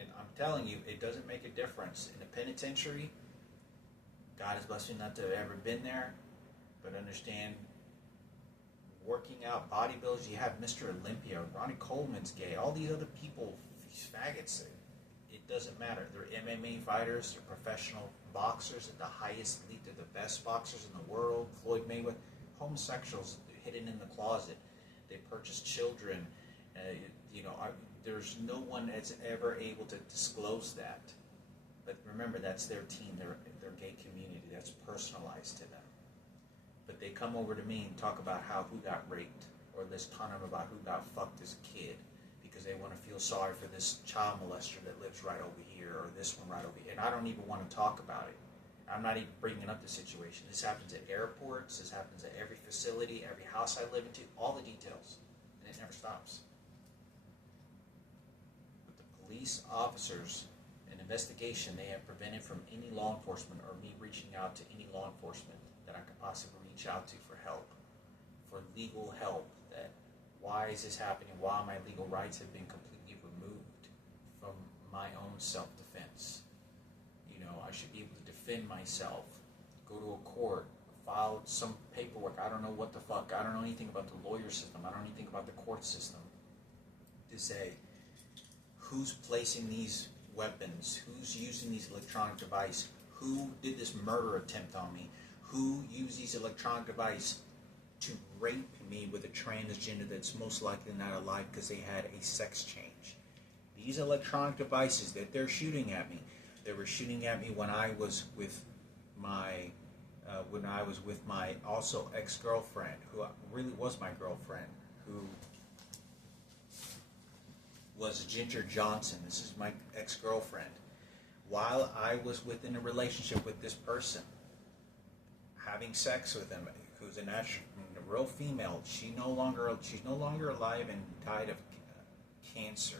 and I'm telling you, it doesn't make a difference. In the penitentiary, God has blessed me not to have ever been there, but understand, working out, bodybuilders, you have Mr. Olympia, Ronnie Coleman's gay, all these other people, these faggots, it doesn't matter. They're MMA fighters, they're professional boxers at the highest elite, they're the best boxers in the world, Floyd Mayweather, homosexuals hidden in the closet, they purchase children, there's no one that's ever able to disclose that. But remember, that's their team, their gay community. That's personalized to them. But they come over to me and talk about who got raped, or this ton of about who got fucked as a kid, because they want to feel sorry for this child molester that lives right over here, or this one right over here. And I don't even want to talk about it. I'm not even bringing up the situation. This happens at airports. This happens at every facility, every house I live into. All the details, and it never stops. But the police officers. Investigation they have prevented from any law enforcement or me reaching out to any law enforcement that I could possibly reach out to for help, for legal help, that why is this happening, why my legal rights have been completely removed from my own self-defense. I should be able to defend myself, go to a court, file some paperwork. I don't know what the fuck, I don't know anything about the lawyer system, I don't know anything about the court system, to say who's placing these weapons, who's using these electronic devices, who did this murder attempt on me, who used these electronic devices to rape me with a transgender that's most likely not alive because they had a sex change. These electronic devices that they're shooting at me, they were shooting at me when I was with my also ex-girlfriend, who really was my girlfriend, who was Ginger Johnson. This is my ex-girlfriend. While I was within a relationship with this person, having sex with him, who's a real female, she's no longer alive and died of cancer.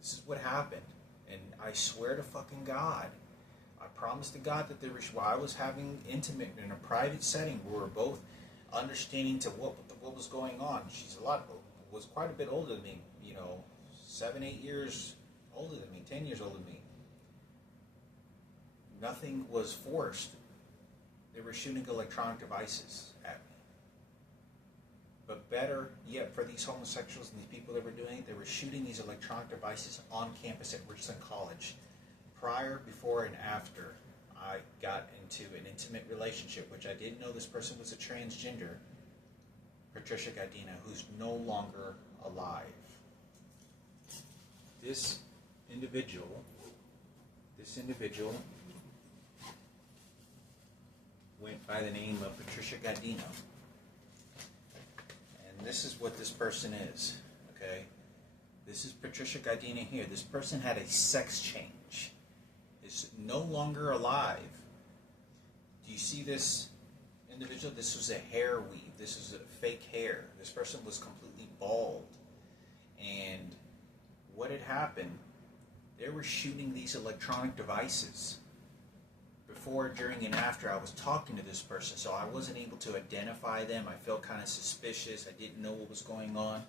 This is what happened, and I swear to fucking God, I promise to God that while I was having intimate in a private setting, we were both understanding to what was going on. She's was quite a bit older than me, 7, 8 years older than me, 10 years older than me. Nothing was forced. They were shooting electronic devices at me. But better yet, for these homosexuals and these people that were doing it, they were shooting these electronic devices on campus at Richland College. Prior, before, and after I got into an intimate relationship, which I didn't know this person was a transgender, Patricia Gardina, who's no longer alive. This individual went by the name of Patricia Gardina. And this is what this person is, okay? This is Patricia Gardina here. This person had a sex change. Is no longer alive. Do you see this individual? This was a hair weave. This was a fake hair. This person was completely bald. And what had happened, they were shooting these electronic devices. Before, during, and after, I was talking to this person, so I wasn't able to identify them. I felt kind of suspicious. I didn't know what was going on.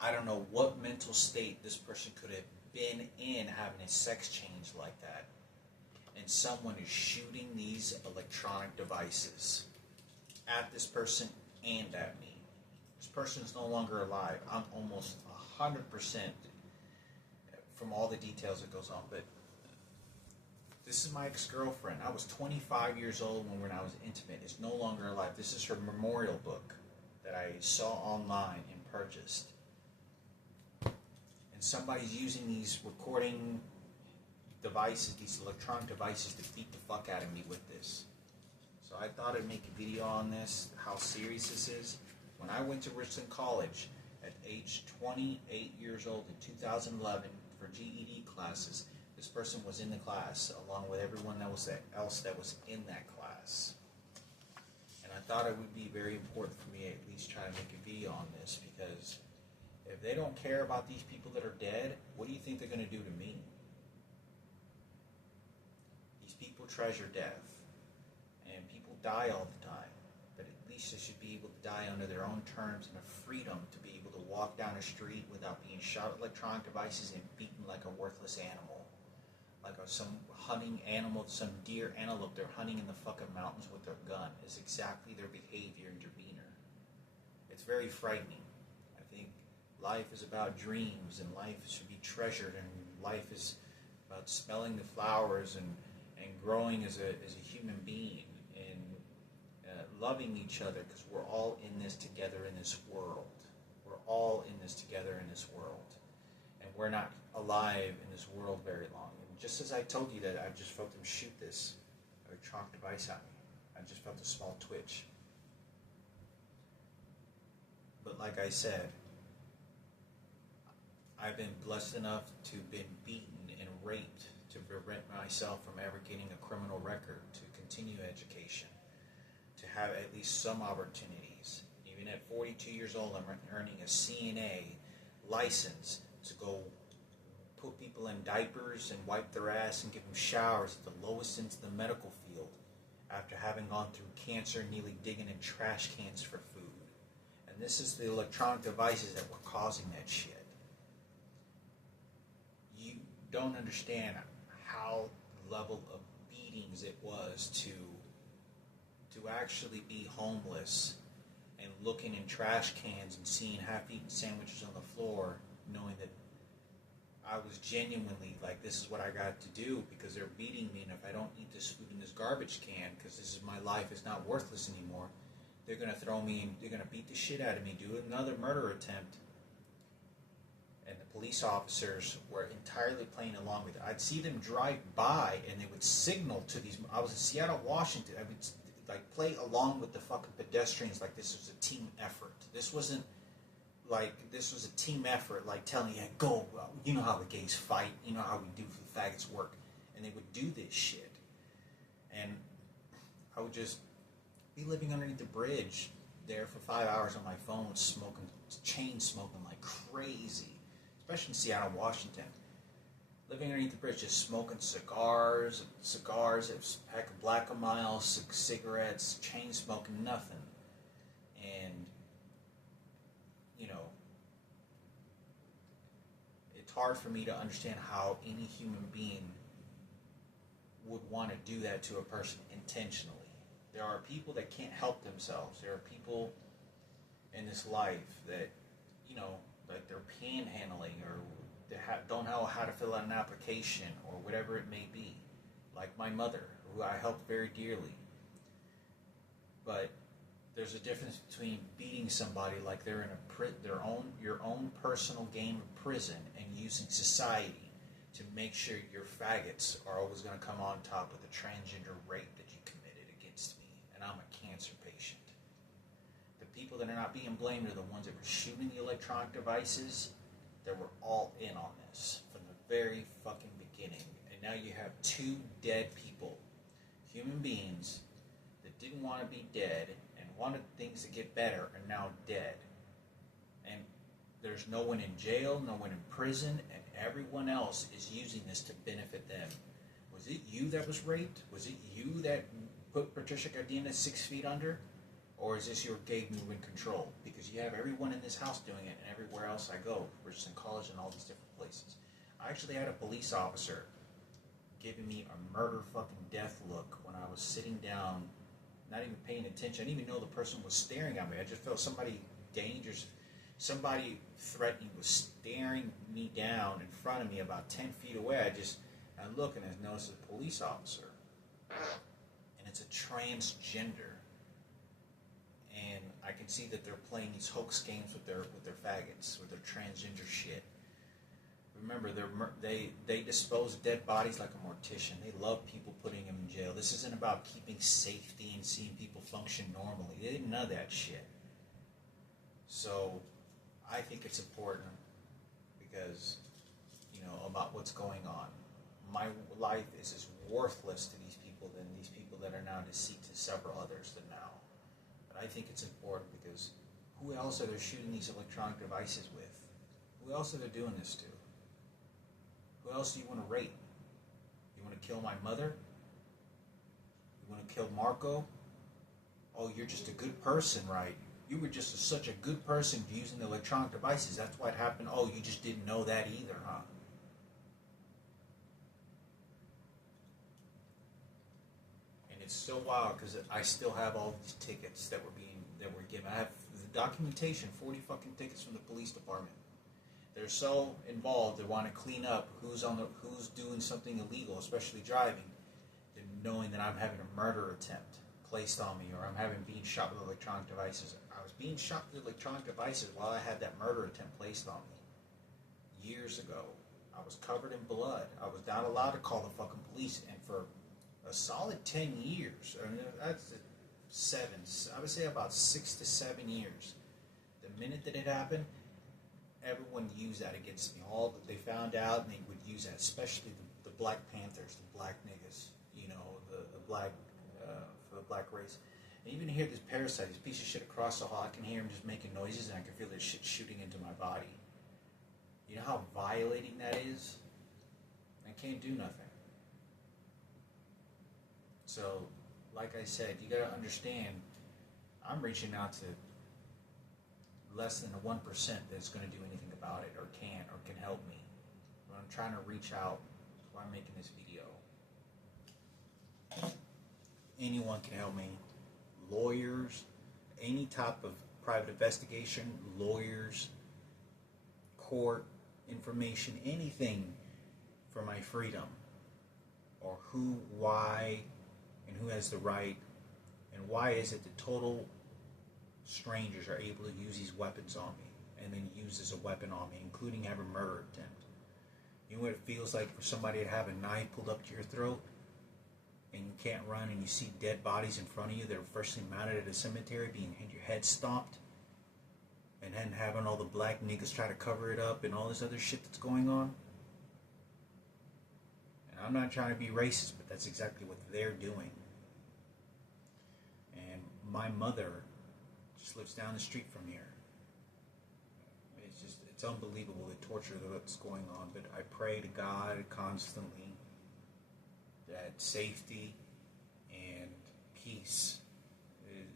I don't know what mental state this person could have been in having a sex change like that. And someone is shooting these electronic devices at this person and at me. This person is no longer alive. I'm almost 100% from all the details that goes on. But This is my ex-girlfriend. I was 25 years old when I was intimate. It's no longer alive. This is her memorial book that I saw online and purchased. And somebody's using these recording devices, these electronic devices, to beat the fuck out of me with this. So I thought I'd make a video on this, how serious this is. When I went to Richland College at age 28 years old in 2011 for GED classes, this person was in the class along with everyone else that was in that class. And I thought it would be very important for me to at least try to make a video on this, because if they don't care about these people that are dead, what do you think they're going to do to me? These people treasure death, and people die all the time, but at least they should be able to die under their own terms and a freedom to be able to walk down a street without being shot with electronic devices and beaten like a worthless animal. Like some hunting animal, some deer antelope they're hunting in the fucking mountains with their gun. Is exactly their behavior and demeanor. It's very frightening. I think life is about dreams, and life should be treasured, and life is about smelling the flowers and growing as a human being, and loving each other, because we're all in this together in this world. We're all in this together in this world. And we're not alive in this world very long. Just as I told you that I just felt them shoot this electronic device at me. I just felt a small twitch. But like I said, I've been blessed enough to have been beaten and raped to prevent myself from ever getting a criminal record, to continue education, to have at least some opportunities. Even at 42 years old, I'm earning a CNA license to go put people in diapers and wipe their ass and give them showers at the lowest into the medical field, after having gone through cancer, nearly digging in trash cans for food. And this is the electronic devices that were causing that shit. You don't understand how level of beatings it was to actually be homeless and looking in trash cans and seeing half-eaten sandwiches on the floor, knowing that I was genuinely like, this is what I got to do, because they're beating me, and if I don't eat this food in this garbage can, because this is my life is not worthless anymore, they're going to throw me and they're going to beat the shit out of me, do another murder attempt. And the police officers were entirely playing along with it. I'd see them drive by and they would signal to these. I was in Seattle, Washington. I would like play along with the fucking pedestrians like this was a team effort. This wasn't like this was a team effort, like telling you, hey, go. You know how the gays fight. You know how we do for the faggots work. And they would do this shit. And I would just be living underneath the bridge there for 5 hours on my phone, smoking, chain smoking like crazy. Especially in Seattle, Washington. Living underneath the bridge, just smoking cigars, a pack of Black & Miles, cigarettes, chain smoking, nothing. And, you know, it's hard for me to understand how any human being would want to do that to a person intentionally. There are people that can't help themselves. There are people in this life that, you know, like they're panhandling, or they don't know how to fill out an application, or whatever it may be. Like my mother, who I helped very dearly. But there's a difference between beating somebody like they're in your own personal game of prison, and using society to make sure your faggots are always going to come on top with the transgender rape that you committed against me, and I'm a cancer patient. The people that are not being blamed are the ones that were shooting the electronic devices that were all in on this from the very fucking beginning. And now you have two dead people, human beings that didn't want to be dead and wanted things to get better, are now dead. And there's no one in jail, no one in prison, and everyone else is using this to benefit them. Was it you that was raped? Was it you that put Patricia Cardenas 6 feet under? Or is this your gay movement control? Because you have everyone in this house doing it, and everywhere else I go, Richland College and all these different places. I actually had a police officer giving me a murder fucking death look when I was sitting down, not even paying attention. I didn't even know the person was staring at me. I just felt somebody dangerous, somebody threatening was staring me down in front of me about 10 feet away. And look, and I noticed a police officer, and it's a transgender, and I can see that they're playing these hoax games with their faggots, with their transgender shit. Remember, they dispose of dead bodies like a mortician. They love people putting them in jail. This isn't about keeping safety and seeing people function normally. They didn't know that shit. So, I think it's important because, about what's going on. My life is as worthless to these people than these people that are now deceased to several others than now. But I think it's important because who else are they shooting these electronic devices with? Who else are they doing this to? Who else do you want to rape? You want to kill my mother? You want to kill Marco? Oh, you're just a good person, right? You were just such a good person using the electronic devices. That's what happened. Oh, you just didn't know that either, huh? And it's so wild because I still have all these tickets that were given. I have the documentation, 40 fucking tickets from the police department. They're so involved, they want to clean up who's doing something illegal, especially driving, and knowing that I'm having a murder attempt placed on me, or I'm being shot with electronic devices. I was being shot with electronic devices while I had that murder attempt placed on me. Years ago, I was covered in blood. I was not allowed to call the fucking police, and for a solid 10 years, I mean, that's I would say about 6 to 7 years. The minute that it happened, everyone used that against me. All that they found out, and they would use that, especially the Black Panthers, the black niggas, the black, for the black race. And even hear this parasite, this piece of shit across the hall, I can hear him just making noises, and I can feel this shit shooting into my body. You know how violating that is? I can't do nothing. So, like I said, you gotta understand, I'm reaching out to less than a 1% that's going to do anything about it, or can help me. But I'm trying to reach out while I'm making this video. Anyone can help me. Lawyers, any type of private investigation, lawyers, court information, anything for my freedom, or who, why, and who has the right, and why is it that total strangers are able to use these weapons on me, and then use as a weapon on me, including have a murder attempt. You know what it feels like for somebody to have a knife pulled up to your throat, and you can't run, and you see dead bodies in front of you that are freshly mounted at a cemetery, being your head stomped, and then having all the black niggas try to cover it up, and all this other shit that's going on. And I'm not trying to be racist, but that's exactly what they're doing. And my mother just lives down the street from here. It's unbelievable the torture that's going on. But I pray to God constantly that safety and peace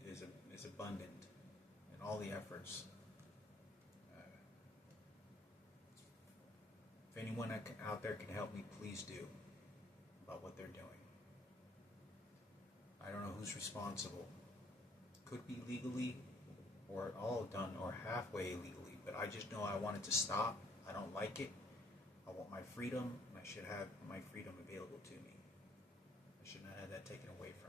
is abundant in all the efforts. If anyone out there can help me, please do about what they're doing. I don't know who's responsible. Could be legally, or all done, or halfway illegally, but I just know I want it to stop. I don't like it. I want my freedom, and I should have my freedom available to me. I should not have that taken away from me.